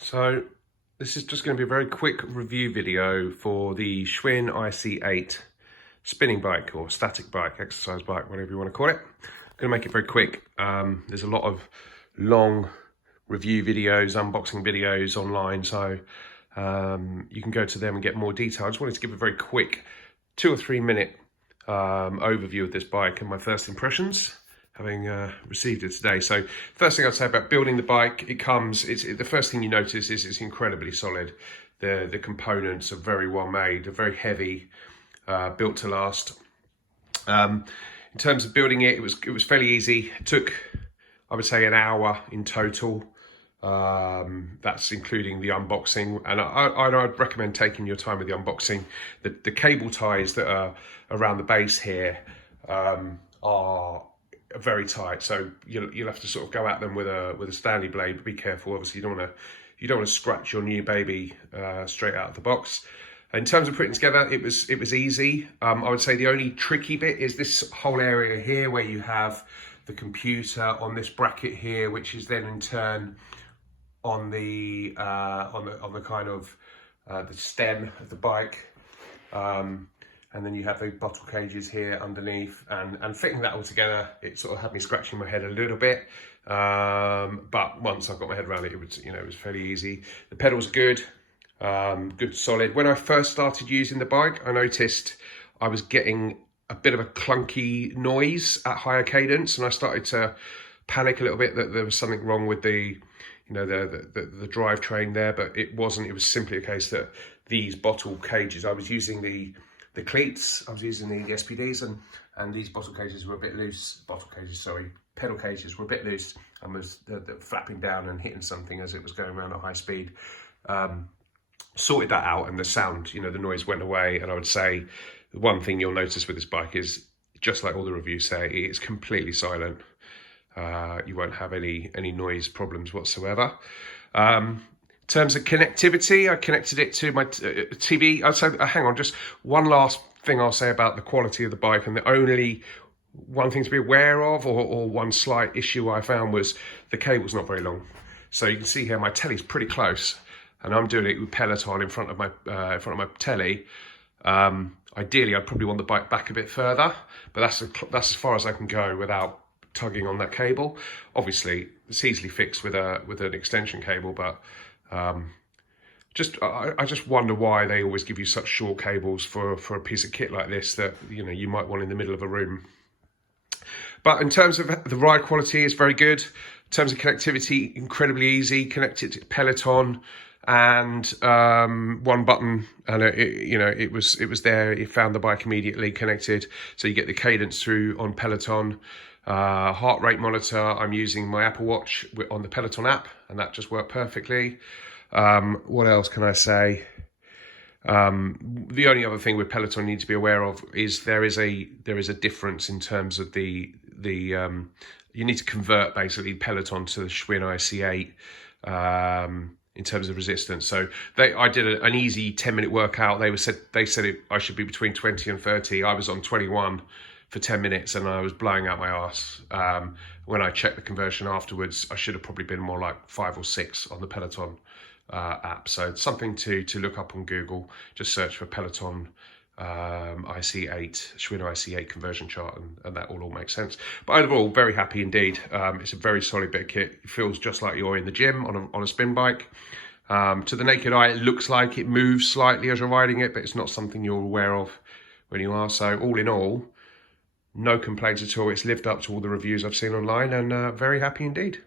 So this is just going to be a very quick review video for the Schwinn IC8 spinning bike or static bike, exercise bike, whatever you want to call it. I'm going to make it very quick. There's a lot of long review videos, unboxing videos online, so you can go to them and get more detail. I just wanted to give a very quick 2 or 3 minute overview of this bike and my first impressions, having received it today. So first thing I'd say about building the bike, the first thing you notice is it's incredibly solid. The components are very well made, they're very heavy, built to last. In terms of building it, it was fairly easy. It took, I would say, an hour in total. That's including the unboxing, and I'd recommend taking your time with the unboxing. The cable ties that are around the base here are very tight, so you'll have to sort of go at them with a Stanley blade, but be careful. Obviously, you don't want to scratch your new baby straight out of the box. In terms of putting together, it was easy. I would say the only tricky bit is this whole area here where you have the computer on this bracket here, which is then in turn on the kind of the stem of the bike, and then you have the bottle cages here underneath, and fitting that all together, it sort of had me scratching my head a little bit, but once I got my head around it, it was fairly easy. The pedals are good, good solid. When I first started using the bike, I noticed I was getting a bit of a clunky noise at higher cadence, and I started to panic a little bit that there was something wrong with the drivetrain there, but it wasn't. It was simply a case that these bottle cages, I was using the cleats, I was using the SPDs, and these bottle cages were a bit loose. Pedal cages were a bit loose, and was flapping down and hitting something as it was going around at high speed. Sorted that out, and the sound, the noise went away. And I would say the one thing you'll notice with this bike is, just like all the reviews say, it's completely silent. You won't have any noise problems whatsoever. In terms of connectivity, I connected it to my TV. I'd say, hang on, just one last thing I'll say about the quality of the bike, and the only one thing to be aware of, or one slight issue I found, was the cable's not very long. So you can see here my telly's pretty close, and I'm doing it with Peloton in front of my telly. Ideally, I'd probably want the bike back a bit further, but that's as far as I can go without tugging on that cable. Obviously, it's easily fixed with an extension cable, but I just wonder why they always give you such short cables for a piece of kit like this that you might want in the middle of a room. But in terms of the ride quality, it's very good. In terms of connectivity, incredibly easy. Connected to Peloton, and one button, and it was there. It found the bike immediately, connected. So you get the cadence through on Peloton. Heart rate monitor, I'm using my Apple Watch on the Peloton app, and that just worked perfectly. What else can I say? The only other thing with Peloton you need to be aware of is there is a difference in terms of the you need to convert basically Peloton to the Schwinn IC8 in terms of resistance. So I did an easy 10-minute workout. They said I should be between 20 and 30. I was on 21 for 10 minutes, and I was blowing out my arse. When I checked the conversion afterwards, I should have probably been more like 5 or 6 on the Peloton app. So it's something to look up on Google. Just search for Peloton IC8, Schwinn IC8 conversion chart, and that will all make sense. But overall, very happy indeed. It's a very solid bit of kit. It feels just like you're in the gym on a spin bike. To the naked eye, it looks like it moves slightly as you're riding it, but it's not something you're aware of when you are. So all in all, no complaints at all. It's lived up to all the reviews I've seen online, and very happy indeed.